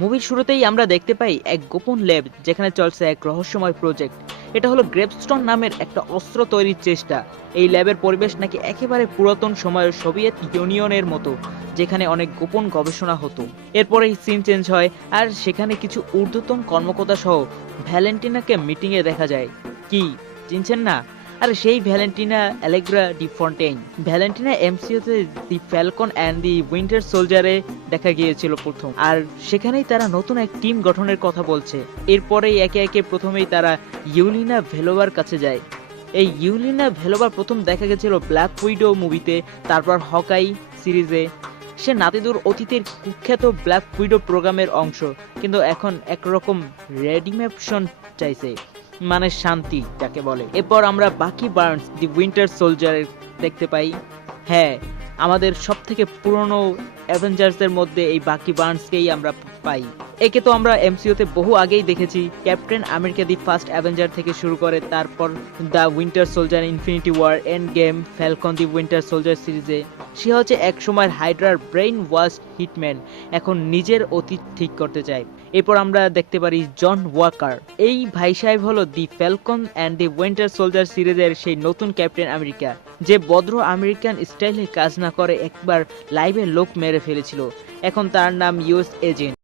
মুভির শুরুতেই আমরা দেখতে পাই এক গোপন ল্যাব যেখানে চলছে এক রহস্যময় প্রজেক্ট। এটা হলো গ্রেপস্টোন নামের একটা অস্ত্র তৈরির চেষ্টা। এই ল্যাবের পরিবেশ নাকি একেবারে পুরাতন সময়ের সোভিয়েত ইউনিয়নের মতো, যেখানে অনেক গোপন গবেষণা হতো। এরপরেই সিন চেঞ্জ হয় আর সেখানে কিছু ঊর্ধ্বতন কর্মকর্তা সহ ভ্যালেন্টিনাকে মিটিংয়ে দেখা যায়। কি চিনছেন না? আর সেই Valentina Allegra de Fontaine. Valentina এমসিইউতে the falcon and the winter সোলজারে দেখা গিয়েছিল প্রথম, আর সেখানেই তারা নতুন এক টিম গঠনের কথা বলছে। এরপরেই একে একে প্রথমেই তারা ইউলিনা ভেলোভার কাছে যায়। এই ইউলিনা ভেলোভা প্রথম দেখা গেছিল ব্ল্যাক উইডো মুভিতে, তারপর হকাই সিরিজে। সে নাতিদুর অতীতের কুখ্যাত ব্ল্যাক উইডো প্রোগ্রামের অংশ, কিন্তু এখন একরকম রেডিমেপশন চাইছে, মানে শান্তি যাকে বলে। এরপর আমরা বাকি বার্নস দি উইন্টার সোলজার দেখতে পাই। হ্যাঁ, আমাদের সব থেকে পুরনো অ্যাভেঞ্জার্সদের মধ্যে এই বাকি বার্নসকেই আমরা পাই। একে তো আমরা এমসিইউতে বহু আগেই দেখেছি, Captain America the First Avenger থেকে শুরু করে, তারপর the Winter Soldier, Infinity War, Endgame, Falcon the winter Soldier সিরিজে। সে হচ্ছে এক সময়ের হাইড্রার ব্রেইন ওয়াশ হিটম্যান, এখন নিজের অতীত ঠিক করতে চায়। এরপর আমরা দেখতে পারি জন ওয়াকার। এই ভাই সাহেব হলো the falcon and the winter soldier সিরিজের সেই নতুন ক্যাপ্টেন আমেরিকা, যে ভদ্র আমেরিকান স্টাইলে কাজ না করে একবার লাইভে লোক মেরে ফেলেছিল। এখন তার নাম ইউএস এজেন্ট।